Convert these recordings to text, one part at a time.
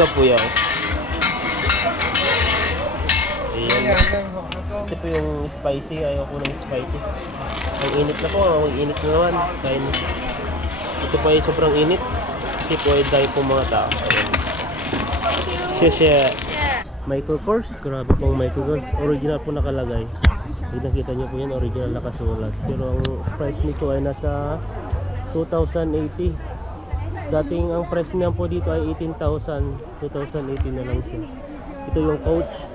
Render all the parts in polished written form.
Mega po yan. Ayan. Ito po yung spicy. Ayaw ko ng spicy. Ang init na po. Ang init na naman. Kain. Ito po ay sobrang init. Kasi po ay dahil po mga tao. Share. Michael Kors. Grabe pong Michael Kors. Original po nakalagay. Nakita nyo po yan. Original nakasulat. Pero ang price nito ay nasa 2,080. Dating ang price niyan po dito ay 18,000. 2018 na lang siya. Ito yung Coach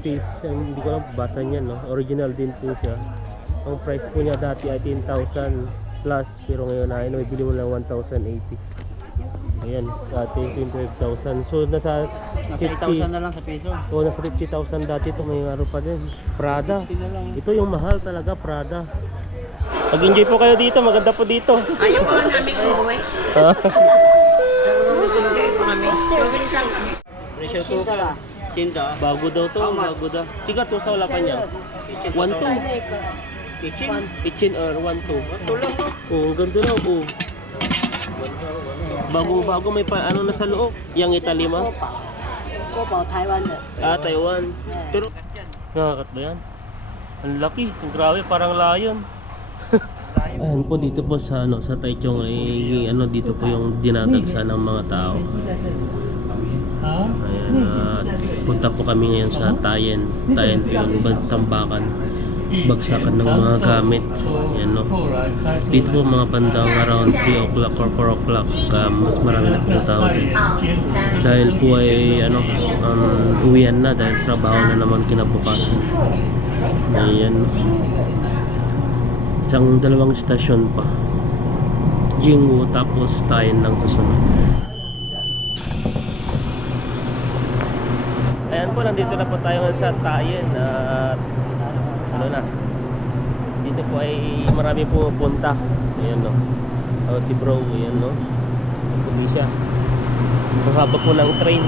piece. Hindi ko lang basa niyan, no? Original din po siya. Ang price po niya dati ay 18,000 plus. Pero ngayon ay bili mo lang 1,080. Ayan, dati 25,000. So nasa 8,000 na lang sa peso. O nasa 50,000 dati ito. Ngayong araw pa din. Prada. Ito yung mahal talaga, Prada. Mag-enjoy po kayo dito, maganda po dito. Ayaw po namin umuwi. Enjoy po kami. 2 weeks lang kami. Pressure cooker. Cinta. Bago daw to, bago daw. Tiga to sa wala pa niya. 1-2. Kitchen or 1-2. Ito lang, no? Oh, ang ganda lang. Oh. Bagong-bago may pa ano na sa loob. Yang Italy ma. Copa, Taiwan. Taiwan. Pero nakakat ba yan? Ang laki, ang grabe, parang lion. Ayan po dito po sa sa Taichung ay dito po yung dinadagsa ng mga tao. Ayan, punta po kami ngayon sa Tayen po yung Tambakan, bagsakan ng mga gamit. Ayan, no? Dito po mga bandang around 3 o'clock or 4 o'clock, mas marami na po tao din. Dahil po ay uwian na dahil trabaho na naman kinabukasan. Ayan, isang dalawang stasyon pa, Jingwu tapos Tayen lang susunod. Ayan po, nandito na po tayo sa Tayen at dito po ay marami pumupunta. Ayan, no? Si bro, ayan, no? Tuloy siya. Mahaba po ng train.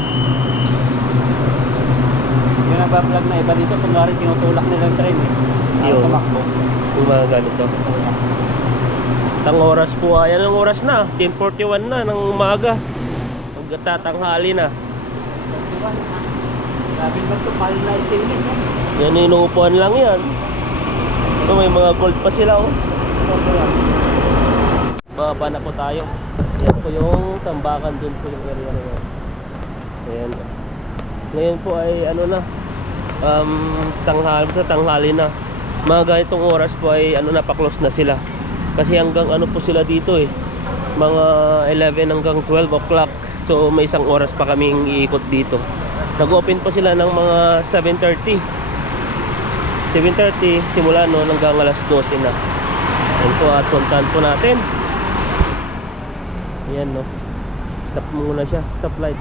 Yung nagpa-vlog na iba dito, kung gari tinutulak nilang train eh. Yung mga ganito. Tang oras po, ayan ang oras na, 10:41 na ng umaga. Magtatanghali na. Grabe ba ito, pali na stainless, no? Yan, inuupuan lang yan. Ito, may mga gold pa sila, oh. Bababa na po tayo. Yan po yung Tambakan, dun po yung area na yan. Ayan. Ngayon po ay tanghali na. Mga ganitong oras po ay pa-close na sila. Kasi hanggang po sila dito eh. Mga 11 hanggang 12 o'clock. So may isang oras pa kaming iikot dito. Nag-open po sila ng mga 7:30. 7:30 simula noon hanggang alas 12 na. Ayan po at puntahan po natin. Ayan, no. Stop muna siya, stop light.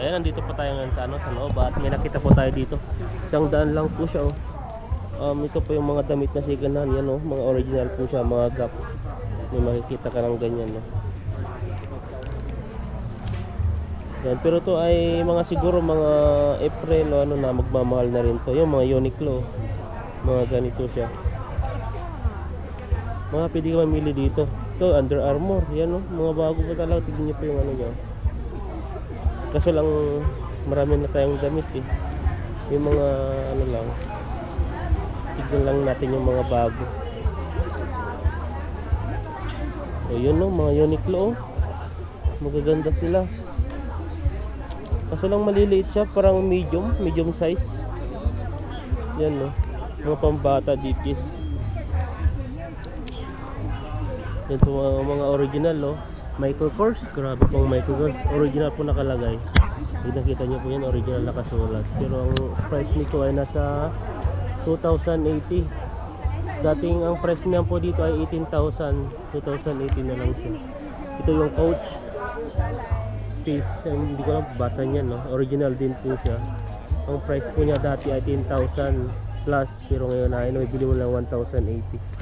Ayan, nandito po tayo ngayon sa sa loob at may nakita po tayo dito. Isang daan lang po siya, oh. Ito po yung mga damit na second hand, yan, oh. Mga original po siya, mga Gap. May makikita ka ng ganyan, no. Yan, pero to ay mga siguro mga April o na magmamahal na rin to. Yung mga Uniqlo, mga ganito siya. Mga pwede ka mamili dito. Ito, Under Armour, yan, oh. Mga bago pa talaga, tignan niyo po yung niya. Kaso lang marami na tayong damit eh. Yung mga lang, tignan lang natin yung mga bago. O yun, no, mga Uniqlo, oh. Magaganda sila. Kaso lang maliliit siya, parang medium size. Yan, no, mga pambata dikis. Yan po mga original, no. Michael Kors, grabe pong Michael Kors. Original po nakalagay. Nakita nyo po yan, original nakasulat. Pero ang price nito ay nasa 2,080. Dating ang price niyan po dito ay 18,000. 2018 na lang siya. Ito yung Coach piece. Hindi ko lang basa niyan, no. Original din po siya. Ang price po niya dati ay 10,000 plus. Pero ngayon ay bili mo lang 1,080.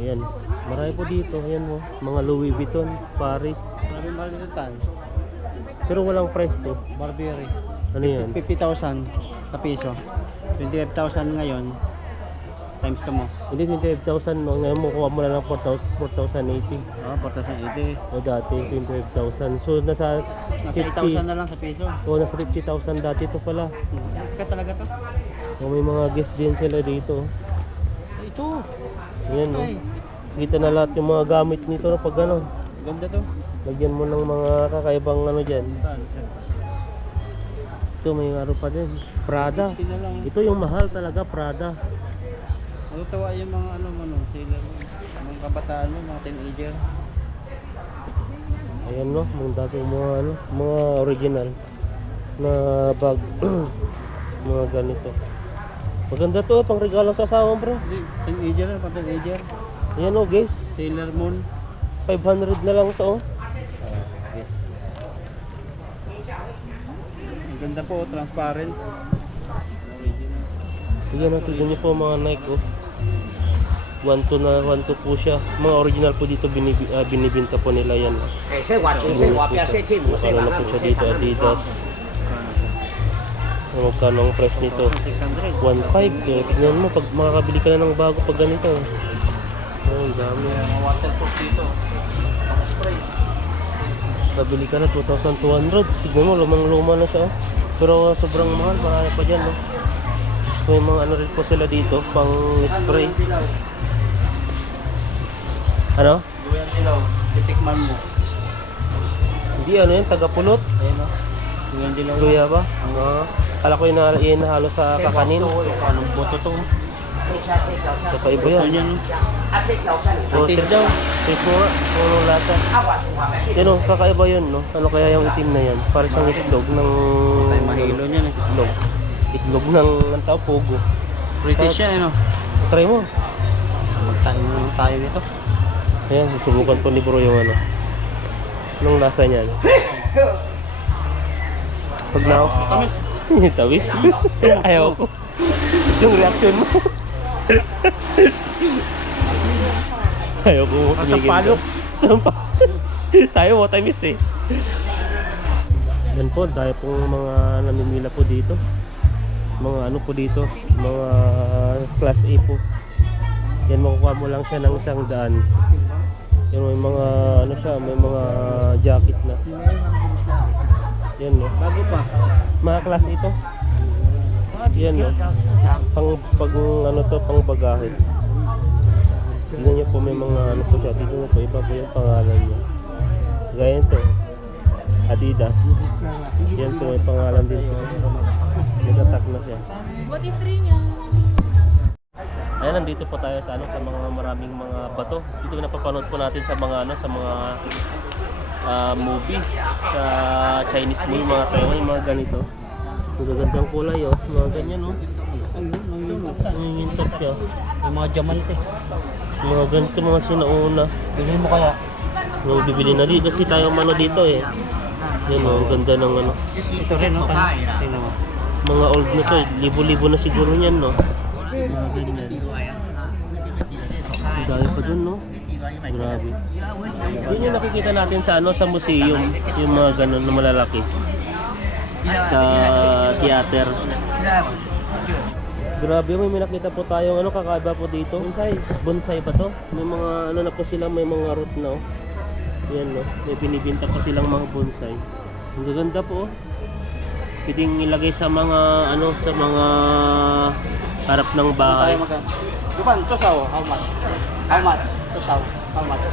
Ayan, marami po dito. Ayan mo, mga Louis Vuitton, Paris. Marami malilitan. Pero walang price to. Burberry. Ano yan? 50,000 sa piso. 25,000 ngayon. times ka mo. Hindi 25,000 no. Ngayon mo kuha mo na lang 4,080. Oo, 4,080. O dati 25,000. So nasa Nasa 8,000 na lang sa peso. O nasa 50,000 dati to pala. Sikat talaga to. O may mga guest din sila dito. Ito. Ayan no. Kita na lahat yung mga gamit nito na pag ano. Ganda to. Lagyan mo ng mga kakaibang ano dyan. Ito may ano pa din. Prada. Ito na lang. Ito yung mahal talaga, Prada. Natutuwa yung mga ano mo no, sila mo. Mga kabataan mo, mga teenager. Ayan no, mga dati mga ano, mga original na bag. Mga ganito. Maganda to, pang regalo sa asawa, bro. Hindi, teenager na, pang teenager. Ayan oh, guys. Sailor Moon. 500 na lang to. Oh. Yes. Ang ganda po, transparent. Bigyan natin ganyan po mga Nike oh. 1-2 na 1-2 po siya. Mga original po dito binibinta po nila yan. Ano na po siya dito, Adidas. Magkano ang price nito? 600. 1.5. Tignan mo, pag makakabili ka na ng bago pag ganito. Oh, ang dami. Mga waterproof dito. Spray. Kabili ka na 2,200. Tignan mo, lumang-luma na siya. Oh. Pero sobrang mahal, marami pa dyan. No? May mga ano rin po sila dito, pang spray. Ano? Luyan dilaw. Titikman mo. Hindi, ano yan, taga-pulot. Ayun o. Luyan dilaw. Luya ba? Kala ko yung nahalo sa kakanin. Anong boto to? Kakaiba yan. Ito yan. Oh, Taste daw. taste mo nga, kung anong lasa. Yan o, kakaiba yun, no? Ano kaya yung itim na yan? Para siyang itlog ng... Tayo mahilo niyan eh. Itlog. Itlog ng, ang tao, pogo. British yan eh no? Try mo. Tayo nito. Ayan, susubukan po ni bro yung ano. Anong lasa niyan? Pag na Tamis. Tawis? Ayaw ko. Yung reaction mo. Ayaw ko. Tampalok. Sayo mo, tamis eh. Yan po, dahil po mga namimila po dito. Mga ano po dito. Mga class A po. Yan, makukuha mo lang siya ng 100. Yan, may mga ano siya, may mga jacket na. Yan no. Bago pa. Mga class ito. Yan no. Pang pag ano to, pang bagahe. Tingnan niyo po may mga ano po siya. Tingnan niyo po iba po yung pangalan niya. Gaya ito. Adidas. Yan po may pangalan din po. Nagtatak na siya. Ayan, nandito po tayo sa ano, sa mga maraming mga bato. Dito napapanood po natin sa mga ano, sa mga movie, sa Chinese movie, mga Taiwan, yung mga ganito. Magagandang kulay oh, mga ganyan oh. Nangingintab siya. Yung mga diamante. Mga ganito, mga sinauna. Bili mo kaya? No, bibili na dito kasi tayo mano dito eh. Yan oh, ang ganda ng ano. Ito rin no? Tingnan mo. Mga old na to, libo-libo na siguro niyan no. Mga ganyan. Ang dami pa dun no. Grabe. Yun yung nakikita natin sa ano, sa museum, yung mga ganun na malalaki. Sa theater. Grabe, may nakita po tayong ano, kakaiba po dito. Bonsai. Bonsai pa to. May mga ano na po sila, may mga root na oh. Yan no. May binibinta pa silang mga bonsai. Ang gaganda po oh. Pwedeng ilagay sa mga ano, sa mga harap ng bahay. Tayo magkano? Dupan, tusaw. How much? How much? Tusaw. How much?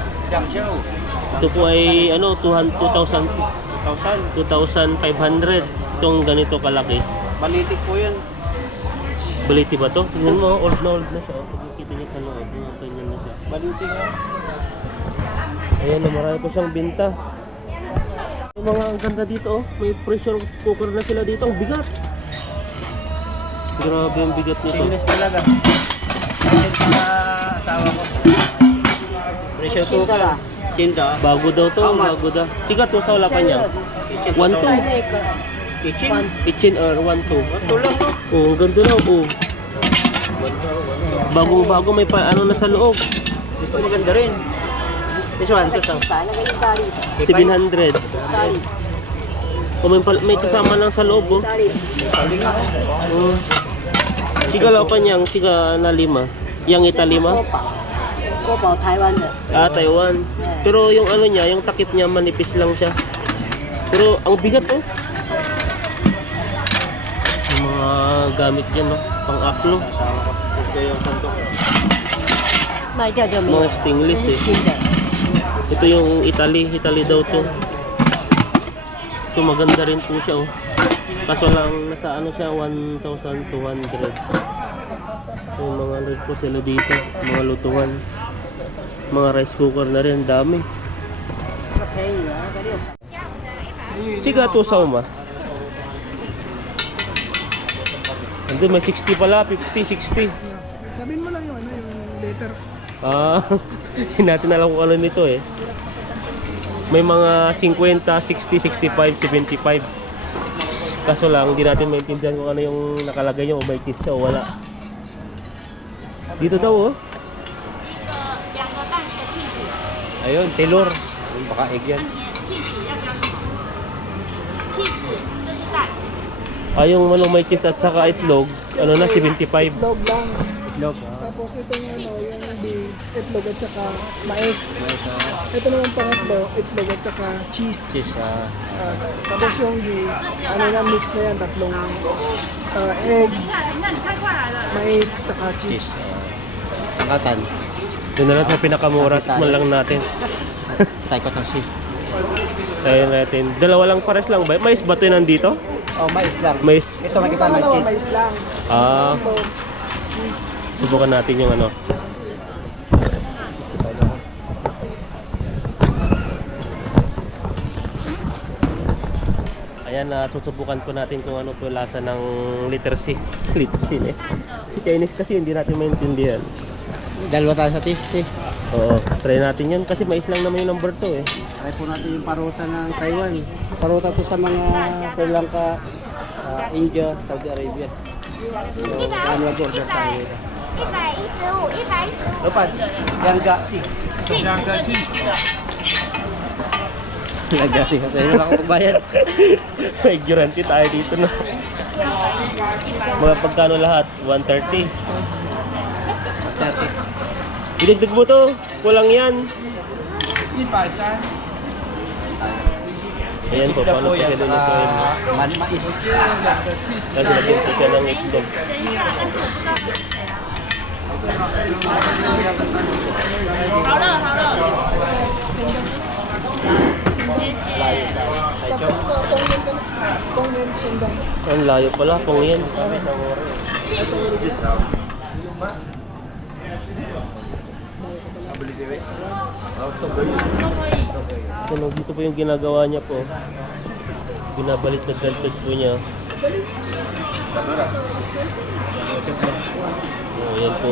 Ito po ay ano, 2,000 2,000. 2,500. Itong ganito kalaki. Balitik po yan. Baliti ba to? Tingnan mo, old na siya. Pagkikita niya sa loob, mga ganyan na siya. Balitik ha. Ayan, marami po siyang binta. Yung mga ang ganda dito, oh. May pressure cooker na sila dito. Ang bigat! Grabe ang bigat nito. English talaga. Kasi sa asawa ko. Pressure cooker. Cinta. Bago daw to, How much? bago daw. Tiga to sa wala pa niya. 1-2. Kitchen. Kitchen or 1-2. Ito lang no? Oh, ang ganda daw. Oh. Bagong-bago may pa ano na sa loob. Ito maganda rin. This one, tusaw. 700. O may kasama lang sa loob oh. Oh. Siga law pa niyang, siga na 5. Yang Italy 国 ma? 宝，国宝台湾的， Taiwan. Pero yung ano niya, yung takip niya manipis lang siya. Pero ang bigat oh. Yung mga gamit niya no, pang-aklo. Ito yung sandok. 卖掉就没有 Mga 了， stainless 这是 eh. 新的。 Ito yung Italy daw to. Ito maganda rin po siya oh. Kaso lang nasa ano siya 1,200. So yung mga ano po sila dito, mga lutuan. Mga rice cooker na rin, dami. 这便宜啊，这600。 Siga to sa uma. Andun may 60 pala, 50, 60. Sabihin mo lang yung ano, yung letter. Hindi natin alam kung ano nito eh. May mga 50, 60, 65, 75. Kaso lang, hindi natin maintindihan kung ano yung nakalagay nyo o may cheese siya o wala. Dito daw oh. Ayun, Taylor. Baka egg yan. Yung malong may cheese at saka itlog, ano na, 75. Itlog lang. Itlog. Tapos ito yung ano, yung itlog at saka mais. Ito naman pangatlo, itlog at saka cheese. Cheese. Tapos yung ano na mix na yan, tatlong egg, mais, tsaka cheese. Cheese. Angkatan. Doon na lang sa pinakamura, tikman lang natin. Tayo ko si. Tayo natin. Dalawa lang pares lang ba? Mais ba ito yung nandito? Oh, mais lang. Mais. Ito makita Ito may dalawa cheese. mais lang. Ah, Ito, cheese. subukan natin yung ano. Ayan, susubukan po natin kung ano po yung lasa ng letter C. Letter C eh. Si Chinese kasi hindi natin maintindihan. Dalawa tayo sa cheese. Oo, try natin yan kasi mais lang naman yung number 2 eh. Try po natin yung paruta ng Taiwan. Paruta to sa mga Sri Lanka, India, Saudi Arabia. So, ano order tayo nila. 115，115。 Lupad, Yanggasi. Yanggasi. Yanggasi. Tayo na lang ako pagbayad. May guarantee tayo dito na. Mga pagkano lahat? 130. 30. Idagdag mo to. Kulang yan. Ayan po, paano po siya lulutuin? Mais. Kasi lagyan po siya ng itlog. Tongmen Shindang. Ang layo pala, kung yan. Ano, dito po yung ginagawa niya po. Binabalik na dantad po niya. Oh, yan po.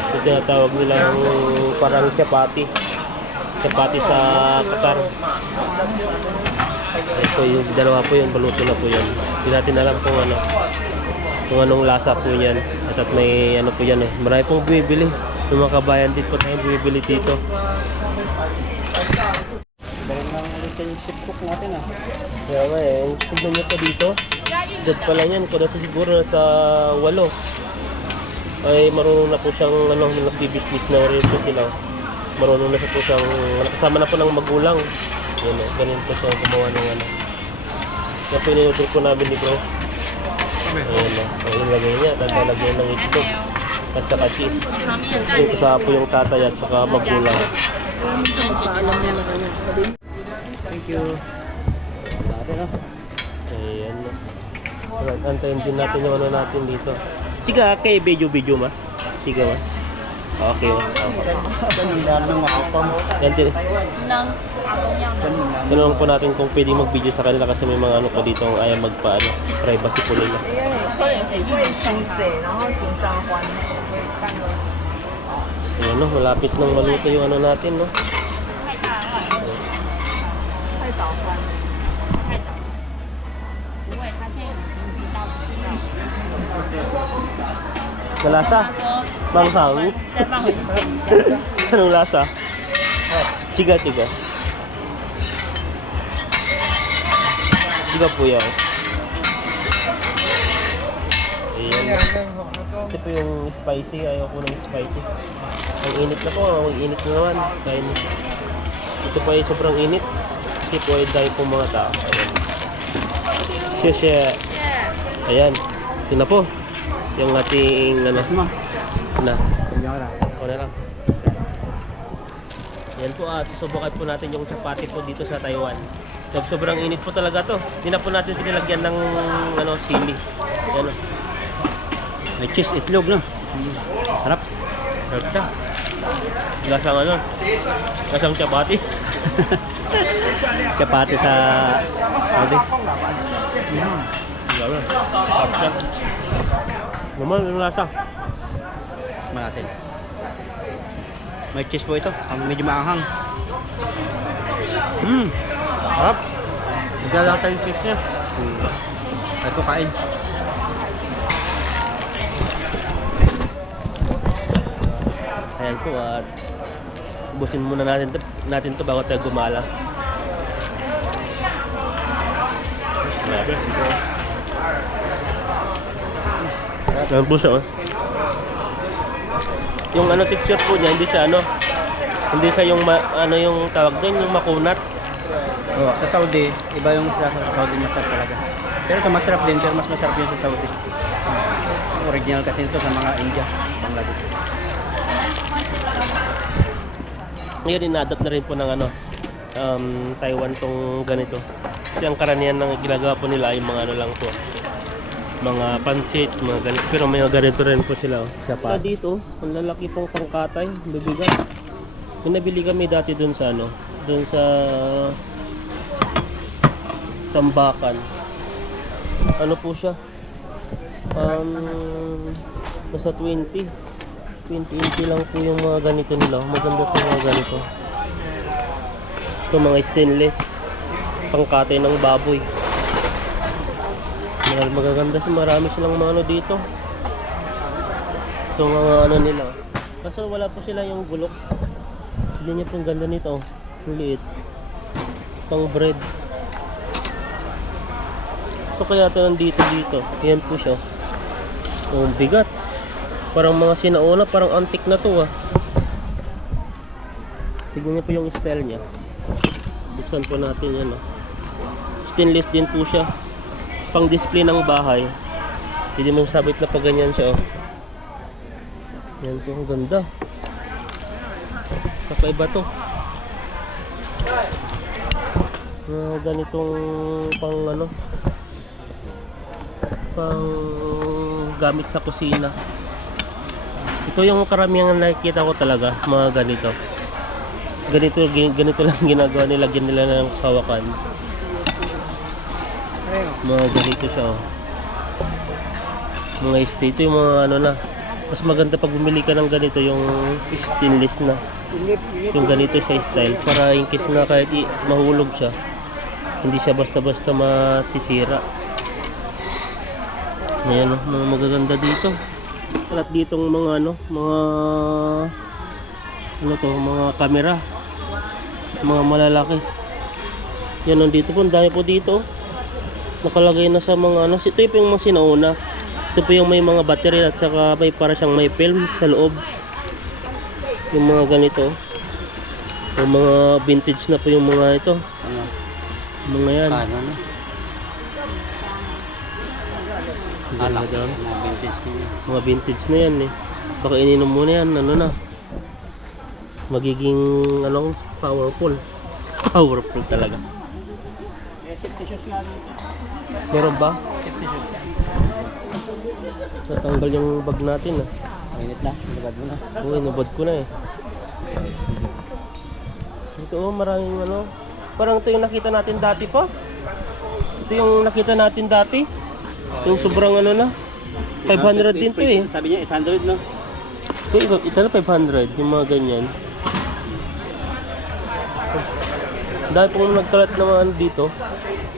Ito tinatawag nilang parang chapati. Chapati sa Qatar. Ito yung dalawa po yun, baluto na po yan. Hindi natin alam kung anong lasa po yan. At may ano po yan eh. Marami pong bumibili. Yung mga kabayan din po tayong bumibili dito. Galing lang ulit yung ship cook natin Kaya nga eh, tignan nyo pa dito. Dad pa lang yan, kung nasa siguro nasa 8 ay marunong na po siyang nagbibisnis na rin po sila. Marunong na po siyang, nakasama na po ng magulang. Yan o, ganyan po siya gumawa ng ano. Kaya po in-order po namin ni bro. Ayan o, yung lagay niya, tatalagyan ng itlog. At saka cheese. Yung kasama po yung tatay at saka magulang. Thank you. Natin Ayan na. Antayin din natin yung ano natin dito. Siga, kay video ma. Siga ma. Okay ma. Yan din. Tanong po natin kung pwede mag-video sa kanila kasi may mga ano pa dito ang ayaw magpaano. Privacy po nila. Ayan no, malapit nang maluto yung ano natin no. Malasa? Manghang? Anong lasa? Tiga. Tiga po yan. Ayan. Ito po yung spicy, ayaw ko ng spicy. Ang init na po, ang init na naman. Kaya ito po ay sobrang init. Kasi po ay dahil po mga tao. Share. Ayan. Ito na po. Yung ating ano. Na. Ako na lang. Ayan po at susubukan po natin yung chapati po dito sa Taiwan. Sobrang init po talaga to. Hindi na po natin pinilagyan ng ano, sili. Ayan o. May cheese itlog, no? Sarap. Sarap siya. Lasang ano? Lasang chapati. Chapati sa Saudi. Sarap siya. Naman, yung lasa. Natin. May cheese po ito. Ang medyo maanghang. Sarap. Naglalata yung cheese niya. Ay ko kain. Ayan po at ubusin muna natin to bago tayo gumala. Grabe. Ayan po siya. Yung ano texture po niya, hindi siya yung ano yung tawag doon, yung makunat. Oh, sa Saudi, iba yung sa Saudi, masarap talaga. Pero ito masarap din, pero mas masarap yun sa Saudi. Original kasi ito sa mga India, Bangladesh. Ngayon ina-adapt na rin po ng ano, Taiwan tong ganito. Kasi ang karamihan ng ginagawa po nila ay mga ano lang po, mga pansit, mga ganito. Pero may ganito rin po sila. So dito, ang lalaki pong pangkatay, bibigat. May nabili kami dati dun sa ano, dun sa Tambakan. Ano po siya? Nasa 20 lang po yung mga ganito nila. Maganda po mga ganito. Ito mga stainless, pangkatay ng baboy. Magaganda siya, marami silang mga ano dito. Ito mga ano nila. Kaso wala po sila yung gulok. Hindi niya pong ganda nito. Liit. Pang bread. Ito kaya ito nandito dito. Yan po siya. Oh, bigat. Parang mga sinauna, parang antique na to ah. Tignan niyo po yung style niya. Buksan po natin yan ah. Stainless din po siya. Pang display ng bahay. Hindi mo sabit na pag ganyan siya oh. Yan po, ang ganda. Kakaiba to. Ganitong pang ano, pang gamit sa kusina. Ito yung karamihan nakikita ko talaga, mga ganito. Ganito lang ginagawa nila, lagyan nila ng kawakan. Mga ganito siya oh. Mga stay, ito yung mga ano na. Mas maganda pag bumili ka ng ganito, yung stainless na. Yung ganito sa style, para in case na kahit mahulog siya, hindi siya basta-basta masisira. Ayan oh, mga magaganda dito. At ditong mga ano, mga camera, mga malalaki. Yan nandito po, ang dami po dito. Nakalagay na sa mga ano, ito yung mga sinauna. Ito po yung may mga battery at saka may para siyang may film sa loob. Yung mga ganito. Yung mga vintage na po yung mga ito. Mga yan. Ano? Alak, mga vintage na yan. Mga vintage na yan eh. Baka ininom mo na yan, ano na. Magiging anong powerful. Powerful talaga. Safety shoes nga dito. Meron ba? Safety shoes. Natanggal yung bag natin ah. Mainit na, nabad mo na. Uy, nabad ko na eh. Ito oh, maraming ano. Parang ito yung nakita natin dati pa. Ito yung nakita natin dati. Yung sobrang ano na. 500 din to eh. Sabi niya 800 no? Ito na 500, yung mga ganyan. Dahil kung nagkalat naman dito,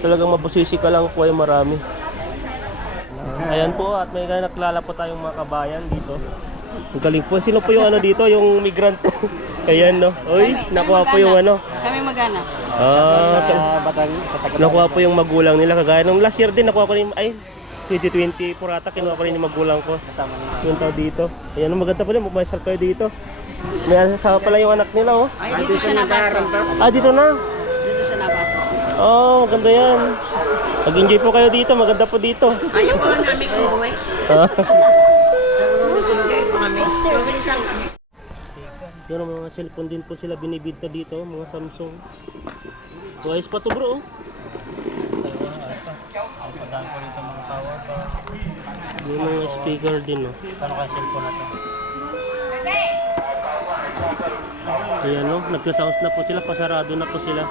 talagang mabusisi ka lang po ay marami. Ayan po, at may naklala po tayong mga kabayan dito. Ang galing po. Sino po yung ano dito? Yung migrant po. Ayan no. Uy, nakuha po yung ano. Kami magana. Nakuha po yung magulang nila. Kagaya nung last year din, nakuha ko rin. Ay, 2024 ata, kinuha ko rin yung magulang ko. Kasama nila. Yung tao dito. Ayan, maganda pa rin, magmasyal kayo dito. May asawa pala yung anak nila, oh. Ay, dito siya napasok. Ah, dito na. Dito siya napasok. Oh, maganda yan. Mag-enjoy po kayo dito, maganda po dito. Ayaw po namin umuwi. Ah. Enjoy po kami. 2 weeks lang kami. Yung mga cellphone din po sila binibenta dito, mga Samsung. Ayos pa to bro. Pagdaan ko rito mga tawag pa. Yung mga speaker din, no. Paano kaya cellphone na to? Ayan, no, nagkasaos na po sila, pasarado na po sila.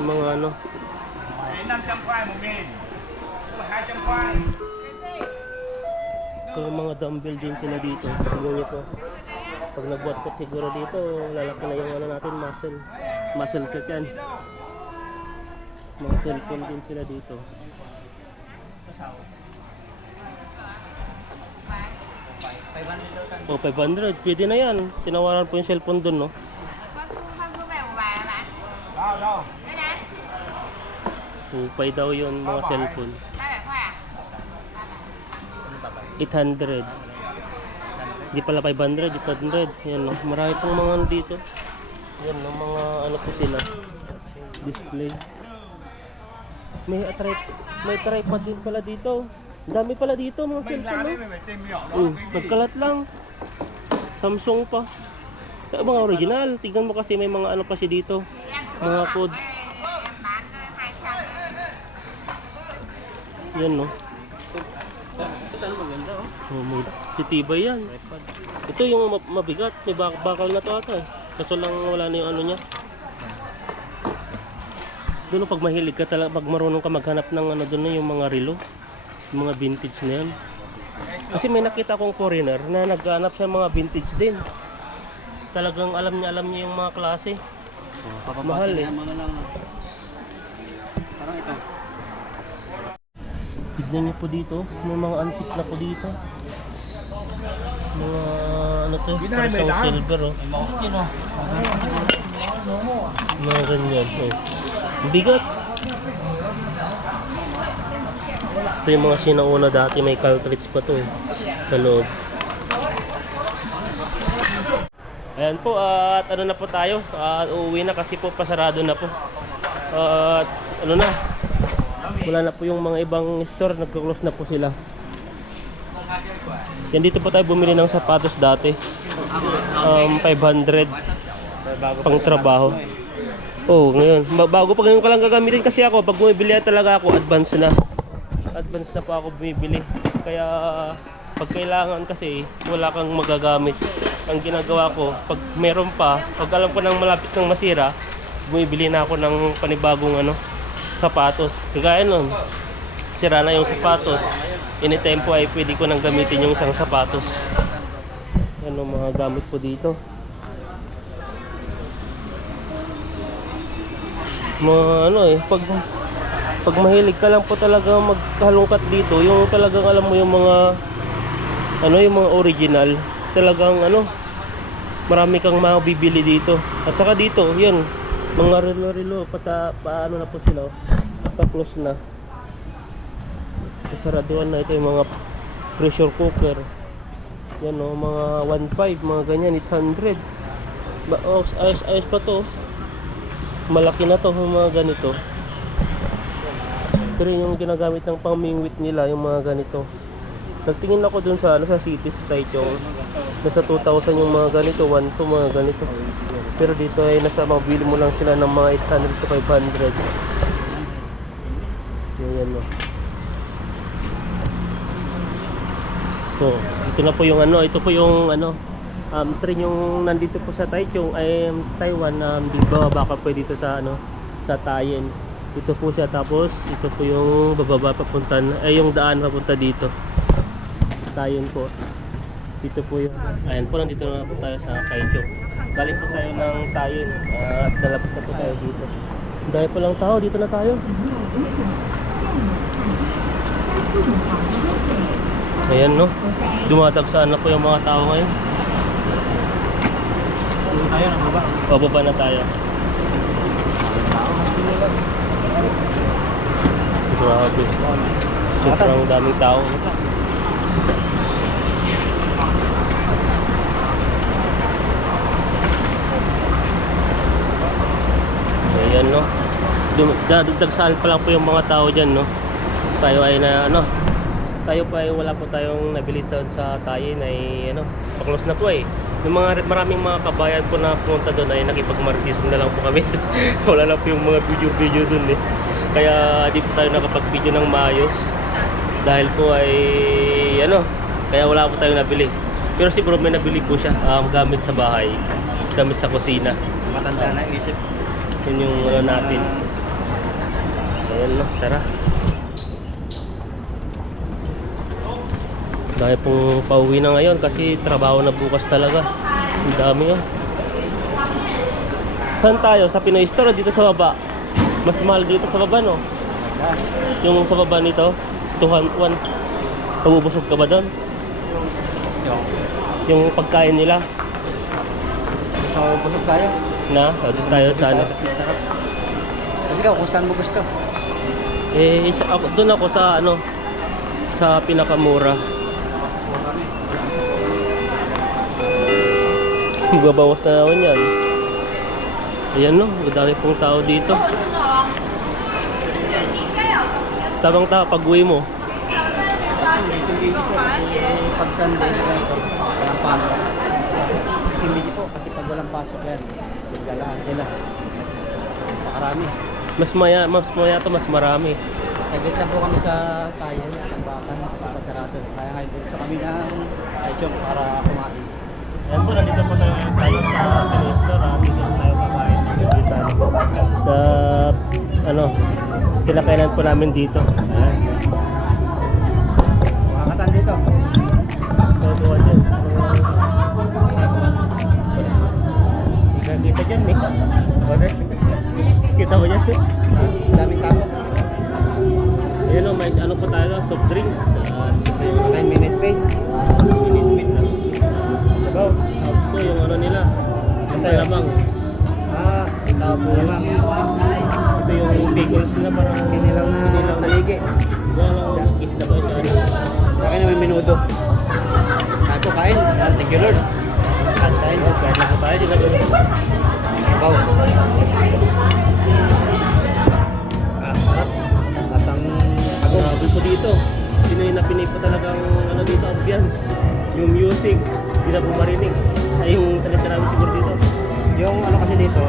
Yung mga ano. Ito yung mga dumbbell din sila dito. Tignan nyo po. Pag nag-workout siguro dito, lalaki na yung ano natin, muscle. Muscle set yan. Mga cellphone din sila dito. Oh, 500. Pwede na yan. Tinawaran po yung cellphone dun, no? Upay daw yun mga cellphone. 800. Hindi pala 500, 800. Yan, no? Marami pong mga ano dito. Yan, no? Mga ano po sila. Display. May tripod din pala dito. Ang dami pala dito mga cellphone, no? Nagkalat lang. Samsung pa. Kaya mga original. Tignan mo kasi may mga ano pa siya dito. Mga code. Yan, no? Ito ano maganda oh. Titibay yan. Ito yung mabigat. May bakal na to ata eh. Kaso lang wala na yung ano niya. Doon pag mahilig ka talaga, pag marunong ka maghanap ng ano doon na yung mga relo. Yung mga vintage na yan. Kasi may nakita akong foreigner na naghanap siya mga vintage din. Talagang alam niya yung mga klase. Mahal eh. Mga lang. Parang ito. Tignan niyo po dito, may mga antique na po dito. Mga ano to, parang silver oh. May mouse din oh. Mga ganyan oh. Ang bigat. Ito yung mga sinauna dati, may cartridge pa to eh, sa loob. Ayan po, at ano na po tayo, uuwi na kasi po pasarado na po. At ano na, wala na po yung mga ibang store, nagka-close na po sila. Yan, dito po tayo bumili ng sapatos dati. 500 pang trabaho. Oh, ngayon, bago pa ngayon ko lang gagamitin kasi ako, pag bumibili talaga ako, advance na pa ako bumibili. Kaya pag kailangan kasi wala kang magagamit. Ang ginagawa ko, pag meron pa, pag alam ko nang malapit ng masira, bumibili na ako ng panibagong ano, sapatos. Kagaya nun, sira na yung sapatos, anytime po ay pwede ko nang gamitin yung isang sapatos. Yan ang mga gamit po dito. Mga ano eh, pag mahilig ka lang po talaga magkalungkat dito, yung talagang alam mo yung mga ano, yung mga original, talagang ano, marami kang mabibili dito. At saka dito, yan, mga relo-relo, paano na po sila, pa-close na. Saraduan na ito yung mga pressure cooker. Yan o, mga 1.5, mga ganyan, 800. Ayos pa to. Malaki na to, mga ganito. Ito rin yung ginagamit ng pamingwit nila, yung mga ganito. Nagtingin ako dun sa, sa city, sa Taichung. Nasa 2,000 yung mga ganito, 1 to mga ganito. Pero dito ay nasa mabili mo lang sila ng mga 800 to 500. Yan no. So, ito na po yung ano, ito po yung ano, train yung nandito po sa Taichung, ay Taiwan, bababa ka po dito sa ano, sa Tayen. Ito po siya, tapos ito po yung bababa papunta, ay yung daan papunta dito. Tayen po. Dito po yung, ayan po, nandito na po tayo sa Taichung. Galing po tayo ng Tayen, at dalapit na po tayo dito. Dahil po lang tao, dito na tayo. Ayan no, dumadagsaan na po yung mga tao ngayon. Tayo na baba. Bababa na tayo. Grabe. sobrang daming tao. Ayan, no. Dagdagsaan pa lang po yung mga tao dyan, no. Tayo ay na, ano, tayo pa ay wala po tayong nabili doon sa Tayin ay, ano, pa-close na po eh. Yung maraming mga kabayan po na pumunta doon ay nakipag-martism na lang po kami. Wala na po yung mga video doon eh. Kaya di po tayo nakapag-video ng maayos. Dahil po ay, ano, kaya wala po tayong nabili. Pero siguro may nabili po siya, gamit sa bahay, gamit sa kusina. Matanda na isip. Yun yung ano natin. Ayan, no, tara. Dahil pong pauwi na ngayon kasi trabaho na bukas talaga. Ang dami, oh. Saan tayo? Sa Pinoy Store o dito sa baba? Mas mahal dito sa baba, no? Yung sa baba nito 201. Pabubusog ka ba doon? Yung pagkain nila So, busog tayo. na? O doon tayo sa ano? Masarap. Kasi ikaw, kung saan mo gusto. Doon ako sa ano, sa pinakamura. Babawas na naman yan. Ayan, no, madami pong tao dito. Tamang tao pag uwi mo. Pag Sunday na ganito, walang pasok. Kasi hindi po, kasi pag walang pasok yan, galaan sila. Makarami. Mas maya to, mas marami. Saglit lang po kami sa Tayan, sa Bakan, sa Pasarado. Kaya ngayon dito kami ng Taichung para kumain. Ayan po, nandito po tayo ngayon sa Pinoy Store. Dito tayo kakain sa ano, kinakainan po namin dito. Ayan. Mga katan dito. Tutuwa dyan. Kita dyan, eh. Kita mo dyan, eh. Daming tao. Ayan, oh, may ano po tayo, soft drinks. 9-minute wait. Minute lang. Sabaw. Ito yung ano nila. Yung Sa'yo? malamang. Tao po naman. Ito yung pickles nila, parang Kinilaw na taligi. Walang isda ba siya? Kaya na may minudo. Kaya po kain. Thank you Lord. Kain. Kahit lang po tayo, di ba doon? Sabaw. Sarap. Lasang agong. Grabe po dito. Pinoy na Pinoy po talagang ano dito, ambience. Yung music, hindi na po marinig. Ay yung salita namin siguro dito. Yung ano kasi dito,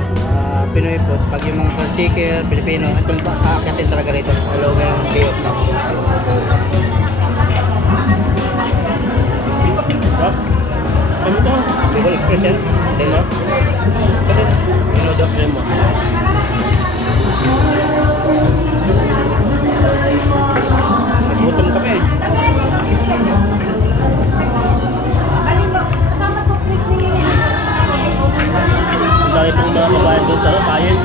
Pinoy food, pag yung mga chicken, Pilipino, at yung aakyatin talaga rito. Hello, yung biyok na. Rock? Ano to? Simple expression. Dino. Ito din. Minudo. Remo. Nagutom kami eh. Dahil pong mga kabayan doon sa Tayin.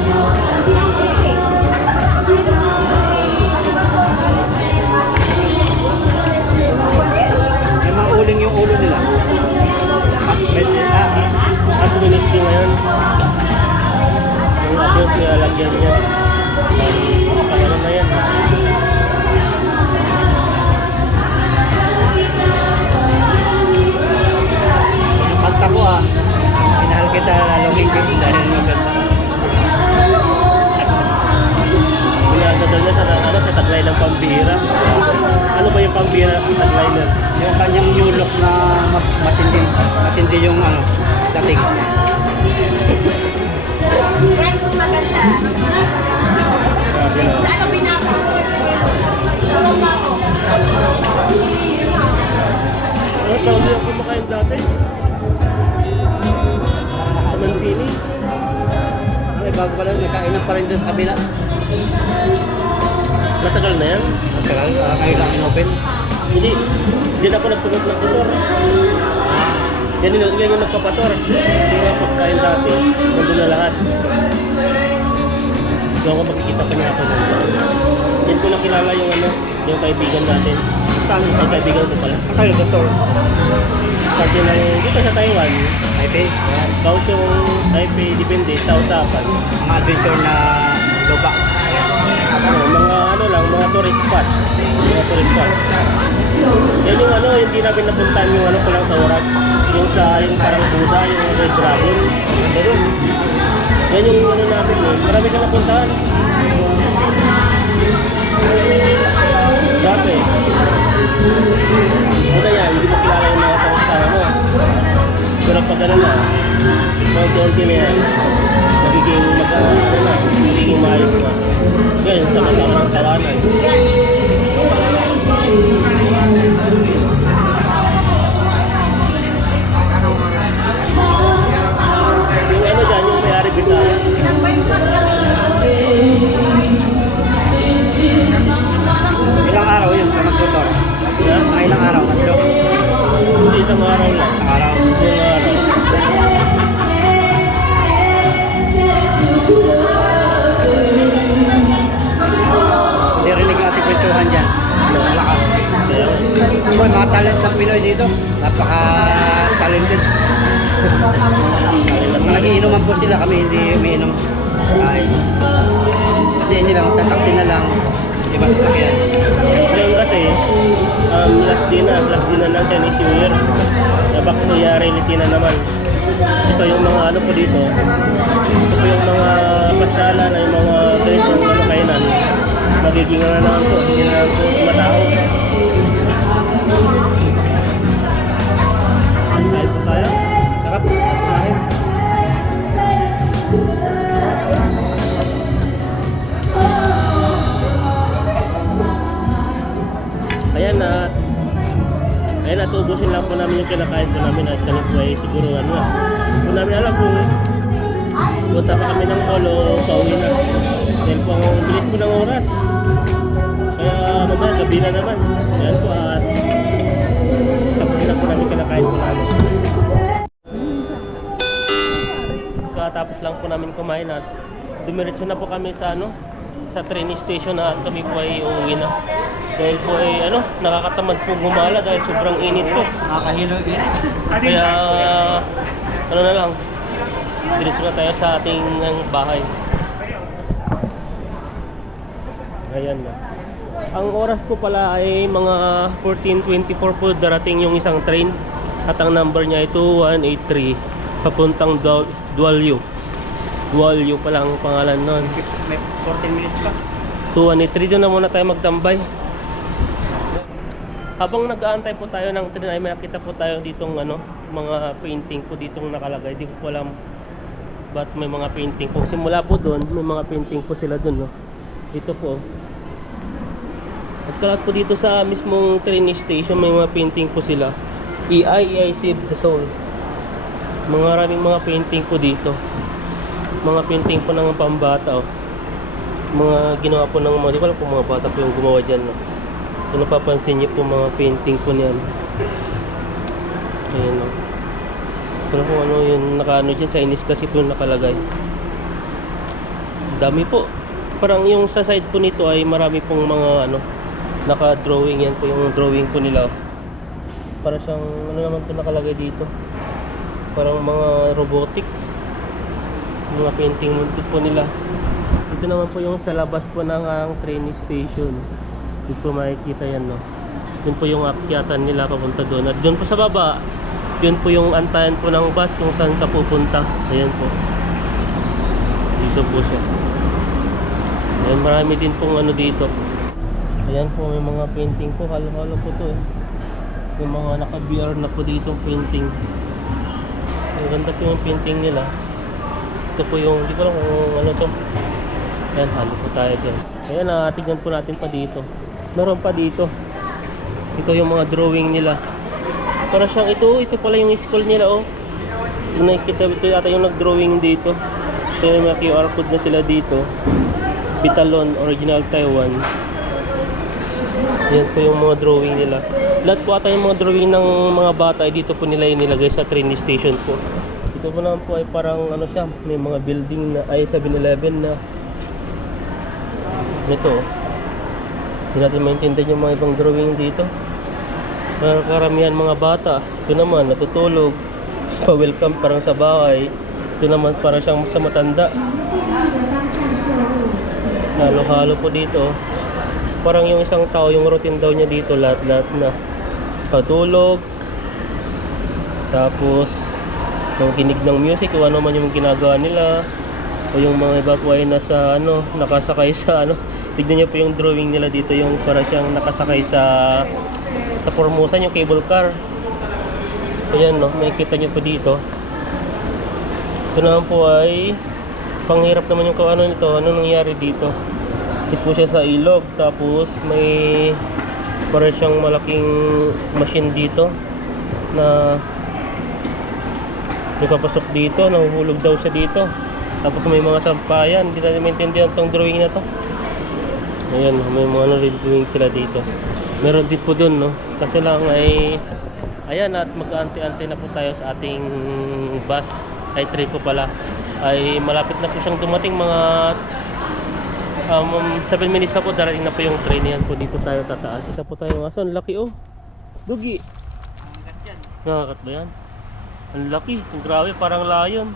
May mga uling yung ulo nila. At ministry ngayon. Yung abiyos nilalagyan niya. Ano na yan. Yung kanta ko minahal kita lalong higit dahil maganda. Binasa daw niya sa, ano, sa taglay ng pambihira. Ano ba yung pambihira sa taglay niya? Yung kanyang new look na matindi. Matindi yung dating. Right, maganda. Grabe na. Ano binasa? Ano, tawag niyo ako kumakain dati? Sa Mancini? Ay, bago pala, may kainan pa rin doon sa kabila. Matagal na yan? Matagal, kayo lang in-open. Hindi. Diyan ako nagpunod ng tutor. Yan yung nagpapator. Yung mga pagkain dati, nandun na lahat. Doon ako makikita pa niya ako nandun. Yan ko nakilala yung ano, yung kaibigan natin. Saan? Ay, kaibigan ko pala. Ang kayo, doktor? Kasi na dito sa Taiwan, Taipei. bawat yung Taipei, depende sa usapan. Mga adventure na lupa. mga ano lang, mga tourist spot. Mga tourist spot. Yan yung ano, hindi namin napuntahan yung ano kulang sa oras. Yung sa, yung parang Buddha, yung Red Dragon. Ganda rin. Yan yung ano namin eh. Marami ka napuntahan. Dati. Una yan, hindi mo kilala yung mga sama mo. Pero pag ano na, konti-unti na yan. Magiging magiging maayos na. Ganyan, sama-sama ng tawanan. Yung ano dyan, yung may-ari Bisaya. Ilang araw yun sa magtutor? Yeah? Mga ilang araw? Tatlo? Hindi, isang araw lang. Isang araw. Isang araw. Hindi rinig natin kwentuhan dyan. Malakas. Kaya, Boy, mga talent ng Pinoy dito. Napaka-talented. Nagiinuman po sila. Kami hindi umiinom. Ay. Kasi hindi lang, tataksin na lang. Iba sa sakyan. ngayon kasi, last din na ng Chinese New Year. Back to reality na naman. Ito yung mga ano po dito. Ito po yung mga pasala na yung mga ganitong ano kainan. Magiging ano naman po, hindi na lang po matao. Kahit po tayo. Sarap. Kumain. Ayan na, tubusin lang po namin yung kinakain po namin at kami po ay siguro ano na. Kung namin alam kung punta pa kami ng mall o pauwi na. Dahil po ang bilis po ng oras. Kaya mamaya gabi na naman. Ayan po at tapos na po namin kinakain po namin. Katapos lang po namin kumain at dumiretso na po kami sa ano, sa train station na kami po ay uuwi na. Dahil po ay ano, nakakatamad po gumala dahil sobrang init po. Nakakahilo yun. Kaya ano na lang, diretso na tayo sa ating bahay. Ayan na. Ang oras po pala ay mga 14:24 po darating yung isang train. At ang number niya ay 2183 papuntang Dualio. Dualio pala ang pangalan nun. May 14 minutes pa. 2183, doon na muna tayo magtambay. Habang nag-aantay po tayo ng train ay may nakita po tayo ditong ano, mga painting po ditong nakalagay. Di ko po alam ba't may mga painting po. Simula po doon, may mga painting po sila doon, no. Dito po. At kalat po dito sa mismong train station, may mga painting po sila. EI Save the Soul. Maraming mga painting po dito. Mga painting po ng pambata, oh. Mga ginawa po ng mga, di ko alam kung mga bata po yung gumawa dyan, no. Kung napapansin niyo po mga painting po niyan. Ayan o. Pero kung ano yung nakaano dyan, Chinese kasi po yung nakalagay. Dami po. Parang yung sa side po nito ay marami pong mga ano, naka-drawing yan po yung drawing po nila. Para siyang ano naman po nakalagay dito. Parang mga robotic. Mga painting po nila. Ito naman po yung sa labas po ng train station. Dito po makikita yan, no. Yun po yung akyatan nila papunta doon. At doon po sa baba, yun po yung antayan po ng bus kung saan ka pupunta. Ayan po. Dito po siya. Ayan, marami din pong ano dito. Ayan po, may mga painting po. Halo-halo po to, eh. Yung mga naka-BR na po dito painting. Ang ganda po yung painting nila. Ito po yung, hindi ko alam kung ano to. Ayan, halo po tayo dyan. Ayan, tignan po natin pa dito. Meron pa dito. Ito yung mga drawing nila. Para siyang ito pala yung school nila, oh. Yung nakikita, ito yata yung nag-drawing dito. Ito yung mga QR code na sila dito. Bitalon, Original Taiwan. Yan po yung mga drawing nila. Lahat po ata yung mga drawing ng mga bata ay dito po nila inilagay sa train station po. Ito po naman po ay parang ano siya, may mga building na ay 7-Eleven na ito. Hindi natin maintindihan yung mga ibang drawing dito. Karamihan mga bata. Ito naman natutulog, pa-welcome parang sa bahay. Ito naman parang siyang sa matanda. Halo-halo po dito. Parang yung isang tao, yung routine daw niya dito, lahat-lahat na patulog. Tapos, yung kinig ng music, o ano man yung ginagawa nila. O yung mga iba po ay nasa, nakasakay sa, tignan niyo po yung drawing nila dito, yung para siyang nakasakay sa Formosan, yung cable car. Ayan, makikita niyo po dito. Ito naman po ay panghirap naman yung ano nito, ano nangyari dito. Is po siya sa ilog, tapos may para siyang malaking machine dito na napapasok dito, nahuhulog daw siya dito. Tapos may mga sampayan, hindi natin maintindihan tong drawing na to. Ayan, may mga drawing sila dito. Meron din po dun, kasi lang ay ayan, at mag-ante-ante na po tayo sa ating bus. Ay train po pala. Ay malapit na po siyang dumating, mga 7 minutes na po, darating na po yung train. Yan po, dito tayo tataas. Isa po tayo ng aso, ang laki Dugi. Nakakat ba yan? Ang laki, ang grabe, parang lion.